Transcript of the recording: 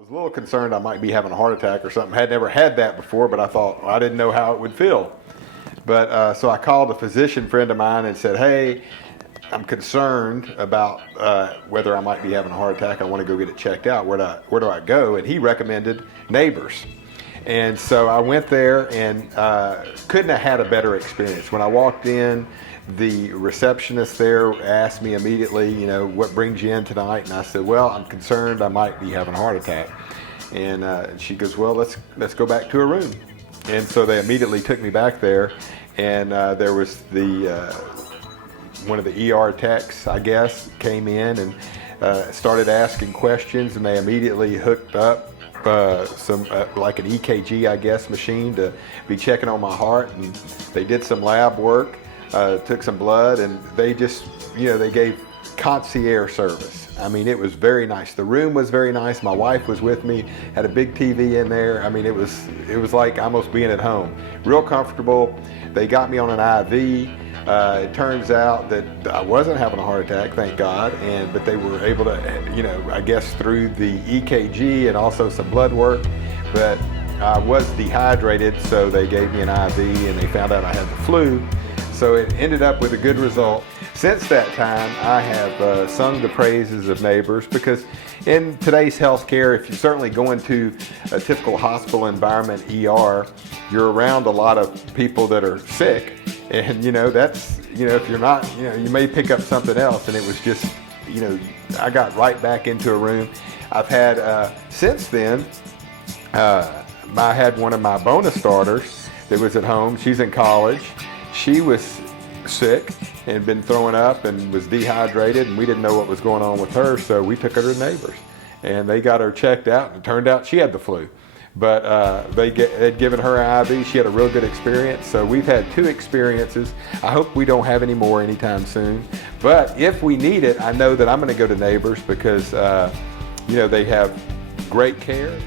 was a little concerned I might be having a heart attack or something. Had never had that before, but I thought, well, I didn't know how it would feel. But so I called a physician friend of mine and said, hey, I'm concerned about whether I might be having a heart attack. I want to go get it checked out. Where do I go? And he recommended Neighbors. And so I went there and couldn't have had a better experience. When I walked in, the receptionist there asked me immediately, you know, what brings you in tonight? And I said, well, I'm concerned I might be having a heart attack. And she goes, well, let's go back to a room. And so they immediately took me back there, and there was one of the ER techs, I guess, came in and started asking questions, and they immediately hooked up some like an EKG, I guess, machine to be checking on my heart, and they did some lab work, took some blood, and they just, you know, they gave concierge service. I mean, it was very nice. The room was very nice. My wife was with me, had a big TV in there. I mean, it was like almost being at home. Real comfortable. They got me on an IV. It turns out that I wasn't having a heart attack, thank God, but they were able to, you know, I guess through the EKG and also some blood work, but I was dehydrated, so they gave me an IV and they found out I had the flu. So it ended up with a good result. Since that time, I have sung the praises of Neighbors, because in today's healthcare, if you certainly go into a typical hospital environment, ER, you're around a lot of people that are sick. And, you know, that's, you know, if you're not, you know, you may pick up something else. And it was just, you know, I got right back into a room. I've had, since then, I had one of my bonus daughters that was at home. She's in college. She was sick and been throwing up and was dehydrated, and we didn't know what was going on with her, so we took her to Neighbors. And they got her checked out, and it turned out she had the flu. But they'd given her an IV. She had a real good experience. So we've had 2 experiences. I hope we don't have any more anytime soon. But if we need it, I know that I'm going to go to Neighbors because, you know, they have great care.